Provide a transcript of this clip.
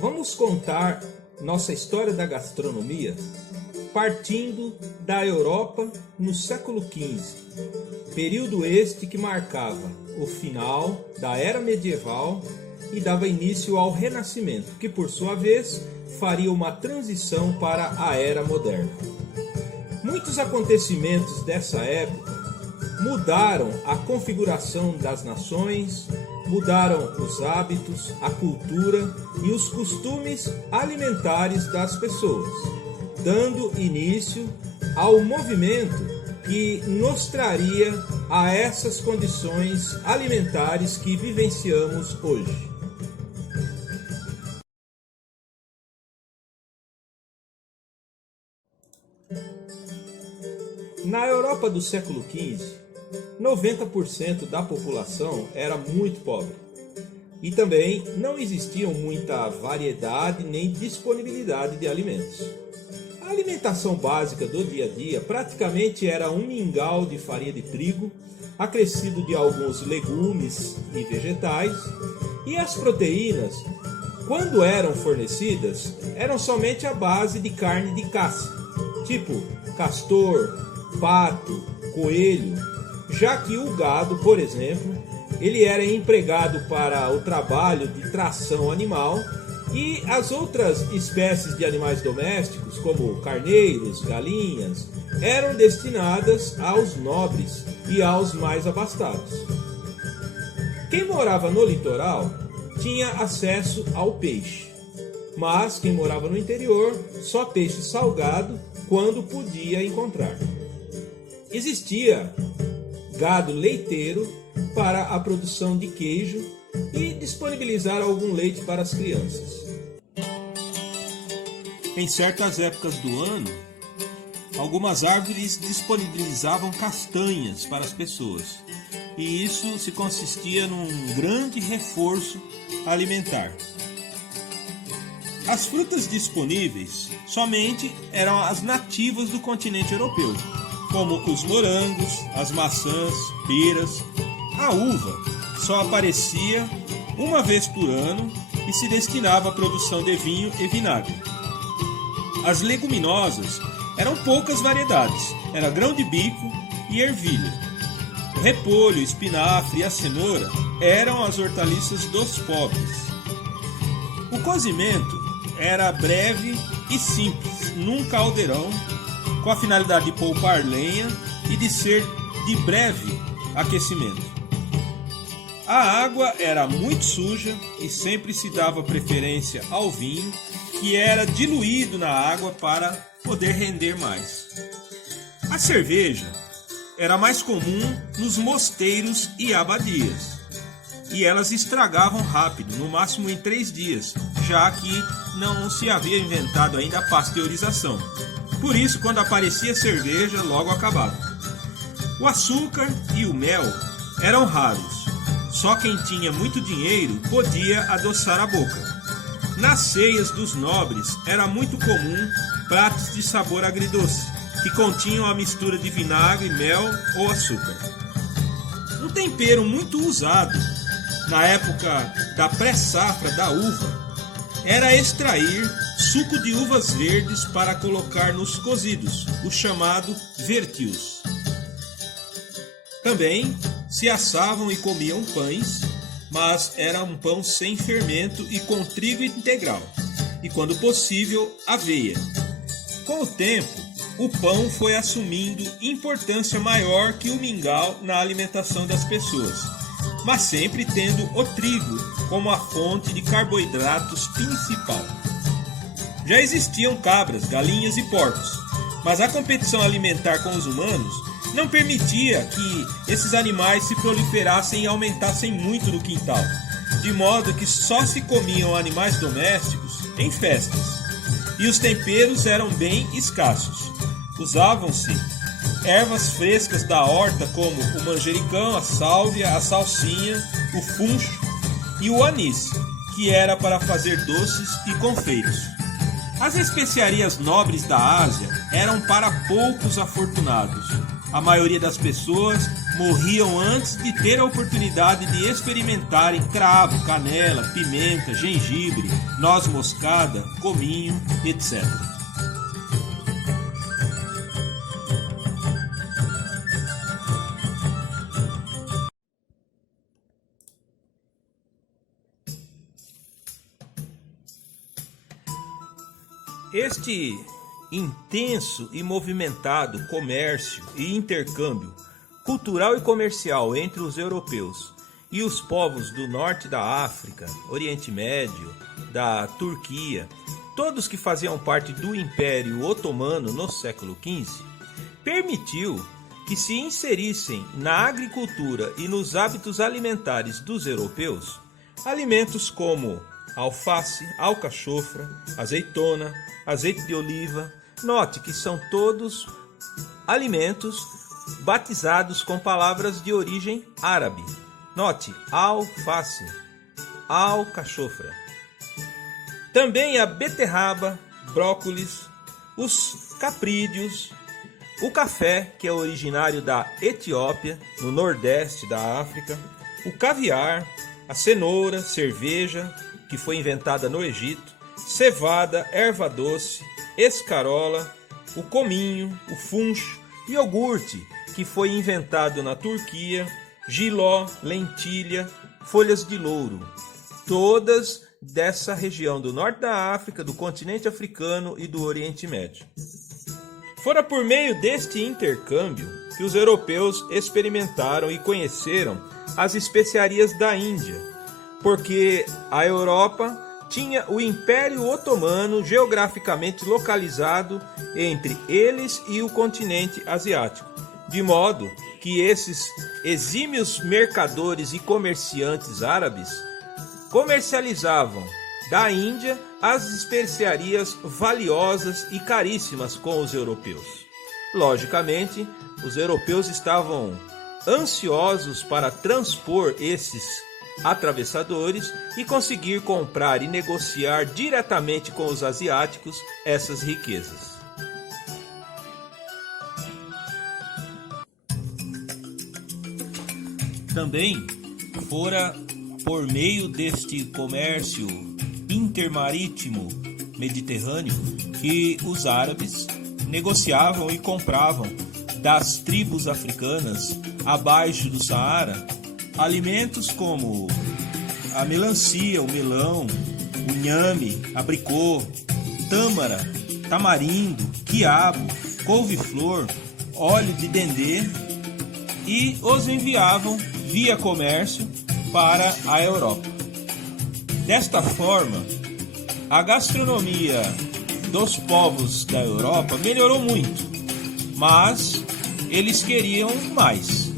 Vamos contar nossa história da gastronomia partindo da Europa no século XV, período este que marcava o final da Era Medieval e dava início ao Renascimento, que por sua vez faria uma transição para a Era Moderna. Muitos acontecimentos dessa época mudaram a configuração das nações, mudaram os hábitos, a cultura e os costumes alimentares das pessoas, dando início ao movimento que nos traria a essas condições alimentares que vivenciamos hoje. Na Europa do século XV, 90% da população era muito pobre e também não existiam muita variedade nem disponibilidade de alimentos. A alimentação básica do dia a dia praticamente era um mingau de farinha de trigo, acrescido de alguns legumes e vegetais, e as proteínas, quando eram fornecidas, eram somente à base de carne de caça, tipo castor, pato, coelho, já que o gado, por exemplo, ele era empregado para o trabalho de tração animal e as outras espécies de animais domésticos, como carneiros, galinhas, eram destinadas aos nobres e aos mais abastados. Quem morava no litoral tinha acesso ao peixe, mas quem morava no interior, só peixe salgado quando podia encontrar. Existia gado leiteiro para a produção de queijo e disponibilizar algum leite para as crianças. Em certas épocas do ano, algumas árvores disponibilizavam castanhas para as pessoas, e isso se consistia num grande reforço alimentar. As frutas disponíveis somente eram as nativas do continente europeu, como os morangos, as maçãs, peras. A uva só aparecia uma vez por ano e se destinava à produção de vinho e vinagre. As leguminosas eram poucas variedades, era grão de bico e ervilha. O repolho, o espinafre e a cenoura eram as hortaliças dos pobres. O cozimento era breve e simples, num caldeirão, com a finalidade de poupar lenha e de ser de breve aquecimento. A água era muito suja e sempre se dava preferência ao vinho, que era diluído na água para poder render mais. A cerveja era mais comum nos mosteiros e abadias, e elas estragavam rápido, no máximo em 3 dias, já que não se havia inventado ainda a pasteurização. Por isso, quando aparecia cerveja, logo acabava. O açúcar e o mel eram raros. Só quem tinha muito dinheiro podia adoçar a boca. Nas ceias dos nobres era muito comum pratos de sabor agridoce, que continham a mistura de vinagre, mel ou açúcar. Um tempero muito usado na época da pré-safra da uva era extrair suco de uvas verdes para colocar nos cozidos, o chamado vertius. Também se assavam e comiam pães, mas era um pão sem fermento e com trigo integral, e quando possível, aveia. Com o tempo, o pão foi assumindo importância maior que o mingau na alimentação das pessoas, mas sempre tendo o trigo como a fonte de carboidratos principal. Já existiam cabras, galinhas e porcos, mas a competição alimentar com os humanos não permitia que esses animais se proliferassem e aumentassem muito no quintal, de modo que só se comiam animais domésticos em festas, e os temperos eram bem escassos. Usavam-se ervas frescas da horta como o manjericão, a sálvia, a salsinha, o funcho e o anis, que era para fazer doces e confeitos. As especiarias nobres da Ásia eram para poucos afortunados. A maioria das pessoas morriam antes de ter a oportunidade de experimentarem cravo, canela, pimenta, gengibre, noz moscada, cominho, etc. Este intenso e movimentado comércio e intercâmbio cultural e comercial entre os europeus e os povos do norte da África, Oriente Médio, da Turquia, todos que faziam parte do Império Otomano no século XV, permitiu que se inserissem na agricultura e nos hábitos alimentares dos europeus alimentos como alface, alcachofra, azeitona, azeite de oliva. Note que são todos alimentos batizados com palavras de origem árabe. Note, alface, alcachofra. Também a beterraba, brócolis, os caprídeos, o café, que é originário da Etiópia, no nordeste da África, o caviar, a cenoura, cerveja, que foi inventada no Egito, cevada, erva doce, escarola, o cominho, o funcho, iogurte, que foi inventado na Turquia, jiló, lentilha, folhas de louro, todas dessa região do norte da África, do continente africano e do Oriente Médio. Fora por meio deste intercâmbio que os europeus experimentaram e conheceram as especiarias da Índia, porque a Europa tinha o Império Otomano geograficamente localizado entre eles e o continente asiático, de modo que esses exímios mercadores e comerciantes árabes comercializavam da Índia as especiarias valiosas e caríssimas com os europeus. Logicamente, os europeus estavam ansiosos para transpor esses atravessadores e conseguir comprar e negociar diretamente com os asiáticos essas riquezas. Também fora por meio deste comércio intermarítimo mediterrâneo que os árabes negociavam e compravam das tribos africanas abaixo do Saara alimentos como a melancia, o melão, o inhame, abricô, tâmara, tamarindo, quiabo, couve-flor, óleo de dendê e os enviavam via comércio para a Europa. Desta forma, a gastronomia dos povos da Europa melhorou muito, mas eles queriam mais.